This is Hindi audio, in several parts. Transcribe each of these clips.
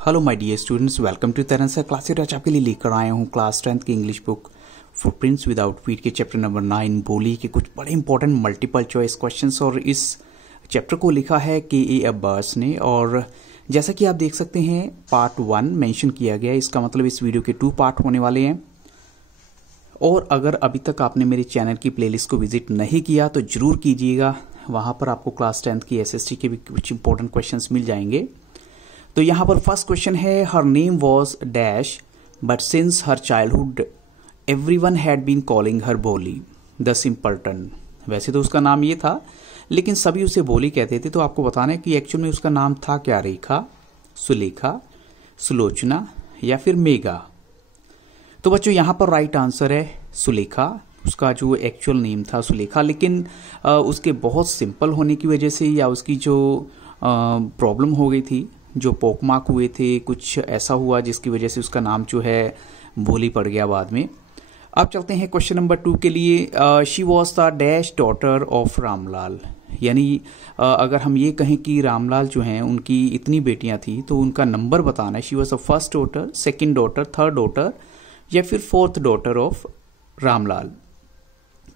Hello my dear students, welcome to तरह से क्लासेस। आज आपके लिए लेकर आया हूँ क्लास 10th की English book footprints without feet के चैप्टर नंबर 9 बोली के कुछ बड़े इंपॉर्टेंट मल्टीपल चॉइस क्वेश्चंस। और इस चैप्टर को लिखा है के अब्बास ने। और जैसा कि आप देख सकते हैं पार्ट 1 मेंशन किया गया है, इसका मतलब इस वीडियो के 2 पार्ट होने वाले हैं। और अगर अभी तक आपने मेरे चैनल की प्लेलिस्ट को विजिट नहीं किया तो जरूर कीजिएगा, वहां पर आपको क्लास 10th की एसएसटी के भी कुछ इंपॉर्टेंट क्वेश्चंस मिल जाएंगे। तो यहां पर फर्स्ट क्वेश्चन है, her name was dash but since her childhood everyone had been calling her Boli the सिंपल्टन। वैसे तो उसका नाम ये था लेकिन सभी उसे बोली कहते थे। तो आपको बताना है कि एक्चुअल में उसका नाम था क्या, रेखा, सुलेखा, सुलोचना या फिर मेघा। तो बच्चों यहां पर राइट आंसर है सुलेखा। उसका जो एक्चुअल नेम था सुलेखा, लेकिन उसके बहुत सिंपल होने की वजह से या उसकी जो प्रॉब्लम हो गई थी, जो पोकमार्क हुए थे, कुछ ऐसा हुआ जिसकी वजह से उसका नाम जो है बोली पड़ गया बाद में। अब चलते हैं क्वेश्चन नंबर 2 के लिए। She was the dash daughter of Ramlal. यानी अगर हम ये कहें कि रामलाल जो हैं उनकी इतनी बेटियां थी तो उनका नंबर बताना है। She was the first daughter, second daughter, third daughter या फिर फोर्थ डॉटर ऑफ रामलाल।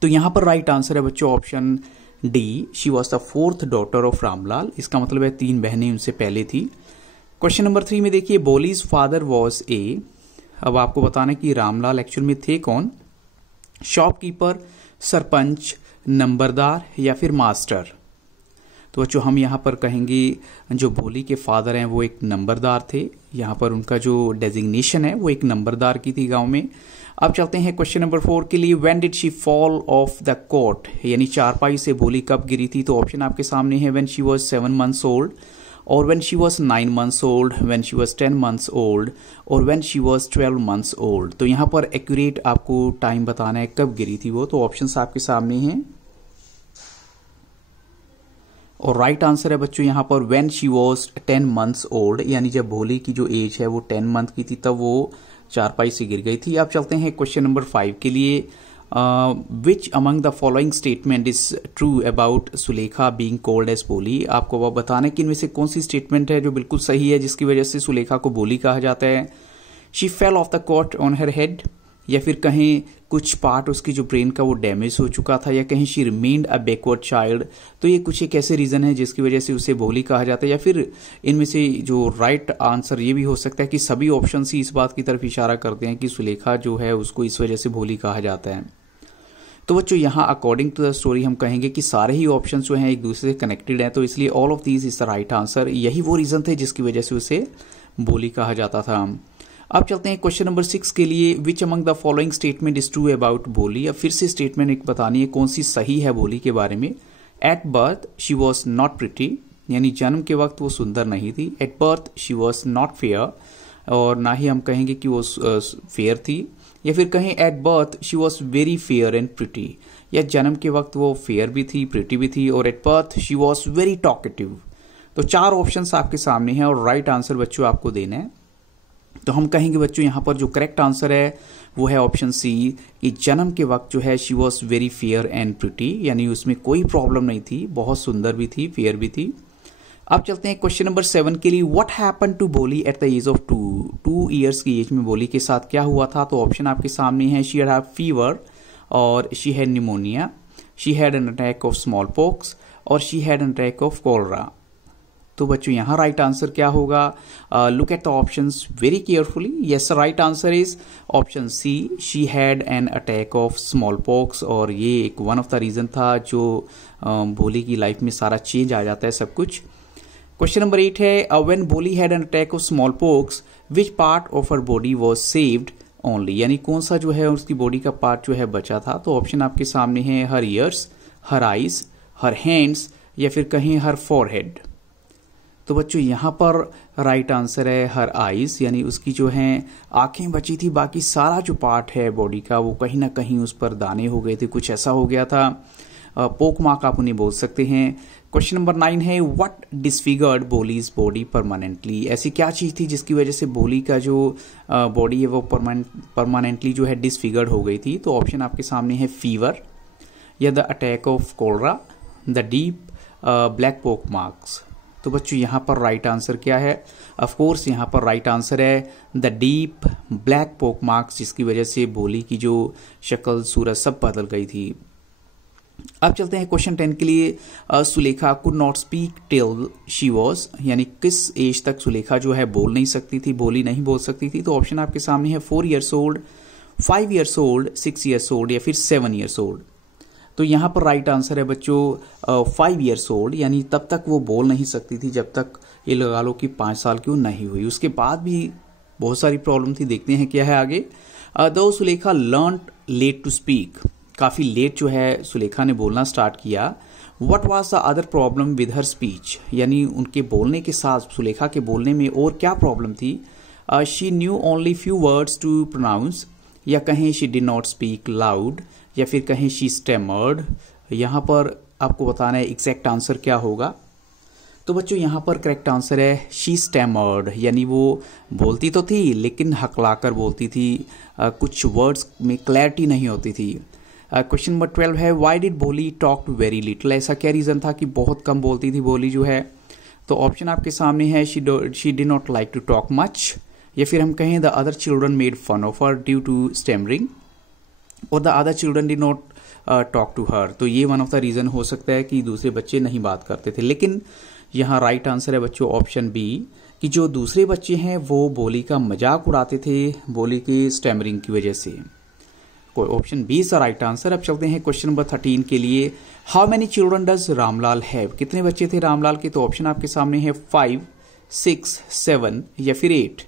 तो यहां पर राइट आंसर है बच्चों option D, she was the fourth daughter of Ramlal. इसका मतलब है 3 बहनें उनसे पहले थी। क्वेश्चन नंबर 3 में देखिए, बोलीज फादर वॉज ए। अब आपको बताना है कि रामलाल एक्चुअल में थे कौन, शॉपकीपर, सरपंच, नंबरदार या फिर मास्टर। तो बच्चों हम यहाँ पर कहेंगे जो बोली के फादर हैं वो एक नंबरदार थे। यहाँ पर उनका जो डेजिग्नेशन है वो एक नंबरदार की थी गांव में। अब चलते हैं क्वेश्चन नंबर 4 के लिए। When did she fall off the cot, यानी चारपाई से बोली कब गिरी थी। तो ऑप्शन आपके सामने है, when she was 7 months old, और when she was 9 months old, when she was 10 months old, और when she was 12 months old. तो यहाँ पर एक्यूरेट आपको टाइम बताना है कब गिरी थी वो। तो ऑप्शन आपके सामने हैं और राइट आंसर है बच्चों यहाँ पर when she was 10 months old, यानी जब भोली की जो एज है वो 10 month की थी तब वो चारपाई से गिर गई थी। अब चलते हैं क्वेश्चन नंबर 5 के लिए। Which among the following statement is true about Sulekha being called as Boli. आपको वह बताना है कि इनमें से कौन सी स्टेटमेंट है जो बिल्कुल सही है जिसकी वजह से सुलेखा को बोली कहा जाता है। She fell off the caught on her head, या फिर कहें कुछ पार्ट उसकी जो ब्रेन का वो डैमेज हो चुका था, या कहीं she remained a backward child. तो ये कुछ एक ऐसे रीजन है जिसकी वजह से उसे बोली कहा जाता है। या फिर इनमें से जो राइट आंसर ये भी हो सकता है कि सभी ऑप्शन ही इस बात की तरफ इशारा करते हैं कि सुलेखा जो है उसको इस वजह से बोली कहा जाता है। तो बच्चों यहाँ अकॉर्डिंग टू द स्टोरी हम कहेंगे कि सारे ही ऑप्शन जो हैं एक दूसरे से कनेक्टेड हैं, तो इसलिए all of these is the right answer. यही वो रीजन थे जिसकी वजह से उसे बोली कहा जाता था। अब चलते हैं क्वेश्चन नंबर 6 के लिए। Which among the following statement is true about बोली। अब फिर से स्टेटमेंट एक बतानी है कौन सी सही है बोली के बारे में। At birth she was not pretty, यानी जन्म के वक्त वो सुंदर नहीं थी। At birth she was not fair, और ना ही हम कहेंगे कि वो फेयर थी। या फिर कहें at birth she was very fair and pretty, या जन्म के वक्त वो फेयर भी थी, प्रिटी भी थी। और at birth she was very talkative. तो 4 ऑप्शंस आपके सामने हैं और राइट आंसर बच्चों आपको देना है। तो हम कहेंगे बच्चों यहाँ पर जो करेक्ट आंसर है वो है ऑप्शन सी, कि जन्म के वक्त जो है she was very fair and pretty, यानी उसमें कोई प्रॉब्लम नहीं थी, बहुत सुंदर भी थी, फेयर भी थी। अब चलते हैं क्वेश्चन नंबर 7 के लिए। What happen to Bholi at the age of 2 years की एज में बोली के साथ क्या हुआ था। तो ऑप्शन आपके सामने है, शी हैड फीवर, और she had pneumonia, she had an attack of smallpox, और she had an attack of cholera. तो बच्चों यहाँ राइट आंसर क्या होगा। Look at the options very carefully. Yes, right answer is option C, she had an attack of smallpox. और ये एक वन ऑफ द रीजन था जो बोली की लाइफ में सारा चेंज आ जाता है सब कुछ। क्वेश्चन नंबर 8 है, व्हेन बोली had an attack of small pox which part of her body was saved only, यानी कौन सा जो है उसकी बॉडी का पार्ट जो है बचा था। तो ऑप्शन आपके सामने है, her ears, her eyes, her hands, या फिर कहीं हर फॉरहेड। तो बच्चों यहाँ पर राइट आंसर है हर आईज, यानी उसकी जो है आंखें बची थी, बाकी सारा जो पार्ट है बॉडी का वो कहीं ना कहीं उस पर दाने हो गए थे, कुछ ऐसा हो गया था। पोक मार्क आप उन्हें बोल सकते हैं। क्वेश्चन नंबर 9 है, व्हाट डिसफिगर्ड बोलीज बॉडी परमानेंटली। ऐसी क्या चीज थी जिसकी वजह से बोली का जो बॉडी है वो परमानेंटली जो है डिसफिगर्ड हो गई थी। तो ऑप्शन आपके सामने है, फीवर, या the attack of cholera, the deep black pock marks. तो बच्चों यहाँ पर राइट आंसर क्या है? ऑफ कोर्स यहाँ पर राइट आंसर है the deep black pock marks, जिसकी वजह से भोली की जो शक्ल सूरत सब बदल गई थी। अब चलते हैं क्वेश्चन 10 के लिए। Sulekha could not speak till she was, यानी किस एज तक सुलेखा जो है बोल नहीं सकती थी, बोली नहीं बोल सकती थी। तो ऑप्शन आपके सामने है 4 years old, 5 years old, 6 years old या फिर 7 years old। तो यहाँ पर राइट आंसर है बच्चों 5 years old, यानी तब तक वो बोल नहीं सकती थी जब तक ये लगा लो कि 5 साल की वो नहीं हुई। उसके बाद भी बहुत सारी प्रॉब्लम थी, देखते हैं क्या है आगे। दो Sulekha learn late to speak, काफी लेट जो है सुलेखा ने बोलना स्टार्ट किया। What was the other problem with her speech, यानी उनके बोलने के साथ सुलेखा के बोलने में और क्या प्रॉब्लम थी? She knew only few words to pronounce, या कहें she did not speak loud, या फिर कहें शी स्टेमर्ड। यहां पर आपको बताना है एग्जैक्ट आंसर क्या होगा। तो बच्चों यहाँ पर करेक्ट आंसर है शी स्टेमर्ड, यानी वो बोलती तो थी लेकिन हकलाकर बोलती थी, कुछ वर्ड्स में क्लैरिटी नहीं होती थी। क्वेश्चन नंबर 12 है व्हाई डिड भोली टॉक वेरी लिटिल, ऐसा क्या रीजन था कि बहुत कम बोलती थी भोली जो है? तो ऑप्शन आपके सामने है she did not like to talk much, या फिर हम कहें the other children made fun of her due to stammering, और the other children did not talk to her. तो ये वन ऑफ द रीजन हो सकता है कि दूसरे बच्चे नहीं बात करते थे। लेकिन यहाँ राइट आंसर है बच्चों ऑप्शन बी, कि जो दूसरे बच्चे हैं वो भोली का मजाक उड़ाते थे भोली के स्टेमरिंग की वजह से। Option B is the right answer. अब चलते हैं क्वेश्चन नंबर 13 के लिए। How many children does Ramlal have, कितने बच्चे थे रामलाल के? तो ऑप्शन आपके सामने है 5, 6, 7 या फिर 8।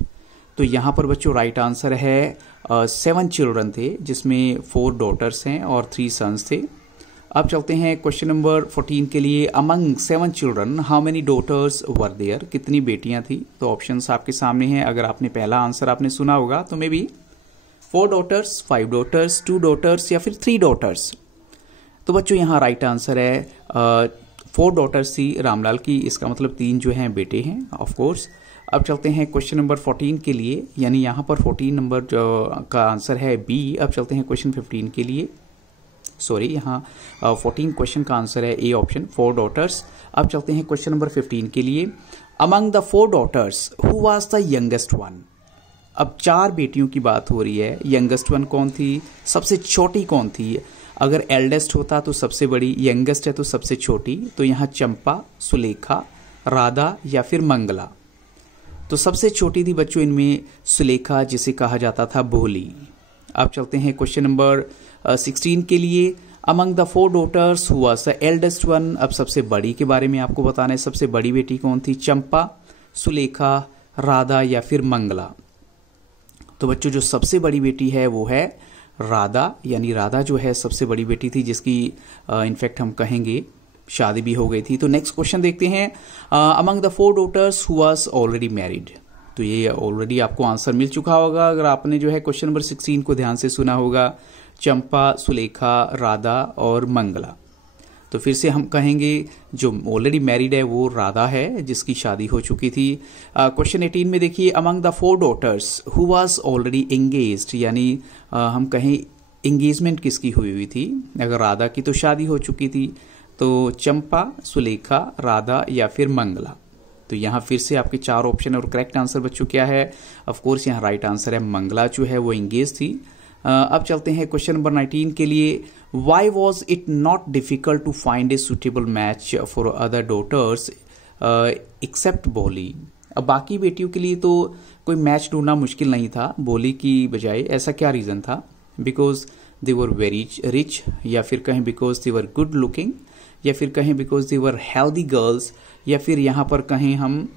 तो यहां पर बच्चों राइट आंसर है 7 चिल्ड्रन थे, जिसमें 4 डॉटर्स हैं और 3 सन्स थे। अब चलते हैं क्वेश्चन नंबर 14 के लिए। Among 7 children how many daughters were there, कितनी बेटियां थी? तो ऑप्शंस आपके सामने हैं। अगर आपने पहला आंसर आपने सुना होगा तो maybe 4 daughters, 5 daughters, 2 daughters या फिर 3 डॉटर्स। तो बच्चों यहाँ राइट आंसर है 4 डॉटर्स थी रामलाल की, इसका मतलब 3 जो हैं बेटे हैं ऑफ कोर्स। अब चलते हैं क्वेश्चन नंबर 14 के लिए, यानी यहाँ पर 14 नंबर का आंसर है बी। अब चलते हैं क्वेश्चन 15 के लिए। सॉरी, यहाँ 14 क्वेश्चन का आंसर है ए ऑप्शन, 4 डॉटर्स। अब चलते हैं क्वेश्चन नंबर 15 के लिए। Among the 4 daughters who was the youngest one. अब 4 बेटियों की बात हो रही है, यंगेस्ट वन कौन थी, सबसे छोटी कौन थी? अगर एल्डेस्ट होता तो सबसे बड़ी, यंगेस्ट है तो सबसे छोटी। तो यहाँ चंपा, सुलेखा, राधा या फिर मंगला। तो सबसे छोटी थी बच्चों इनमें सुलेखा, जिसे कहा जाता था भोली। अब चलते हैं क्वेश्चन नंबर 16 के लिए। Among the 4 daughters who was the eldest one. अब सबसे बड़ी के बारे में आपको बताना है, सबसे बड़ी बेटी कौन थी? चंपा, सुलेखा, राधा या फिर मंगला। तो बच्चों जो सबसे बड़ी बेटी है वो है राधा, यानी राधा जो है सबसे बड़ी बेटी थी, जिसकी इनफैक्ट हम कहेंगे शादी भी हो गई थी। तो नेक्स्ट क्वेश्चन देखते हैं। Among the 4 daughters who was already married. तो ये ऑलरेडी आपको आंसर मिल चुका होगा अगर आपने जो है क्वेश्चन नंबर 16 को ध्यान से सुना होगा। चंपा, सुलेखा, राधा और मंगला। तो फिर से हम कहेंगे जो ऑलरेडी मैरिड है वो राधा है, जिसकी शादी हो चुकी थी। क्वेश्चन 18 में देखिए, among the 4 daughters who was already engaged, यानी हम कहें एंगेजमेंट किसकी हुई थी? अगर राधा की तो शादी हो चुकी थी, तो चंपा, सुलेखा, राधा या फिर मंगला। तो यहाँ फिर से आपके 4 ऑप्शन और करेक्ट आंसर बच्चों क्या है? ऑफ कोर्स यहाँ राइट आंसर है मंगला जो है वो एंगेज थी। अब चलते हैं क्वेश्चन नंबर 19 के लिए। Why was it not difficult to find a suitable match for other daughters except Bholi. अब बाकी बेटियों के लिए तो कोई मैच ढूंढना मुश्किल नहीं था भोली की बजाय, ऐसा क्या रीजन था? Because they were very rich, या फिर कहें because they were good looking, या फिर कहें because they were healthy girls, या फिर यहाँ पर कहें हम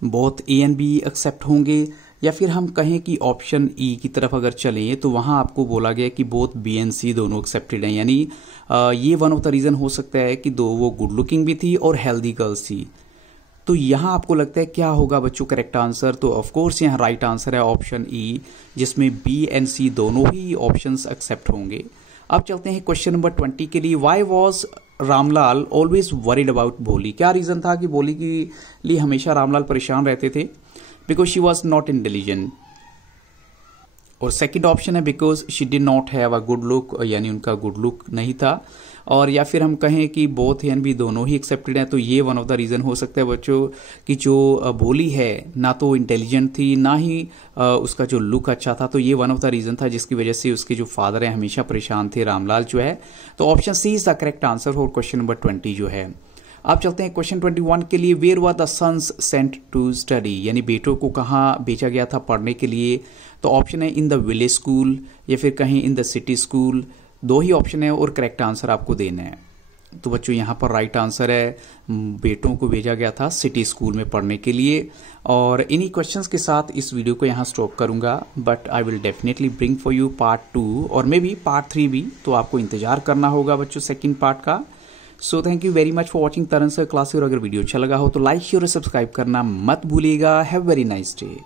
बहुत ए एंड बी एक्सेप्ट होंगे, या फिर हम कहें कि ऑप्शन ई की तरफ अगर चलें तो वहां आपको बोला गया कि बोथ बी एंड सी दोनों एक्सेप्टेड हैं, यानी ये वन ऑफ द रीजन हो सकता है कि वो गुड लुकिंग भी थी और हेल्दी गर्ल्स थी। तो यहां आपको लगता है क्या होगा बच्चों करेक्ट आंसर? तो ऑफ कोर्स यहाँ राइट आंसर है ऑप्शन ई, जिसमें बी एंड सी दोनों ही ऑप्शंस एक्सेप्ट होंगे। अब चलते हैं क्वेश्चन नंबर 20 के लिए। Why was Ramlal always worried about भोली। क्या रीजन था कि भोली के लिए हमेशा रामलाल परेशान रहते थे? Because she was not intelligent. और सेकंड ऑप्शन है because she did not have a good look, यानी उनका गुड लुक नहीं था। और या फिर हम कहें कि बोथ एंड बी दोनों ही एक्सेप्टेड है, तो ये वन ऑफ द रीजन हो सकता है बच्चों कि जो भोली है ना तो इंटेलिजेंट थी ना ही उसका जो लुक अच्छा था, तो ये वन ऑफ द रीजन था जिसकी वजह से उसके जो फादर है हमेशा परेशान थे, रामलाल जो है। तो option C is the correct answer for question number 20 जो है। आप चलते हैं क्वेश्चन 21 के लिए। Where were the sons sent to study, यानी बेटों को कहाँ भेजा गया था पढ़ने के लिए। तो ऑप्शन है इन द विलेज स्कूल या फिर कहीं इन द सिटी स्कूल, दो ही ऑप्शन है और करेक्ट आंसर आपको देना है। तो बच्चों यहाँ पर राइट आंसर है बेटों को भेजा गया था सिटी स्कूल में पढ़ने के लिए। और इन्हीं क्वेश्चंस के साथ इस वीडियो को यहाँ स्टॉप करूंगा, but I will definitely bring for you part 2 और मे बी पार्ट 3 भी, तो आपको इंतजार करना होगा बच्चों सेकंड पार्ट का। So thank you very much for watching Taran sir classes. और अगर वीडियो अच्छा लगा हो तो लाइक शेयर और सब्सक्राइब करना मत भूलिएगा। Have very nice day.